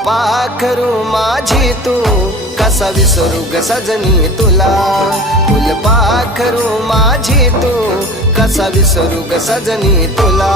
फुलपाखरू माझी तू कसा विसरू ग सजनी तुला फुलपाखरू माझी तू कसा विसरू ग सजनी तुला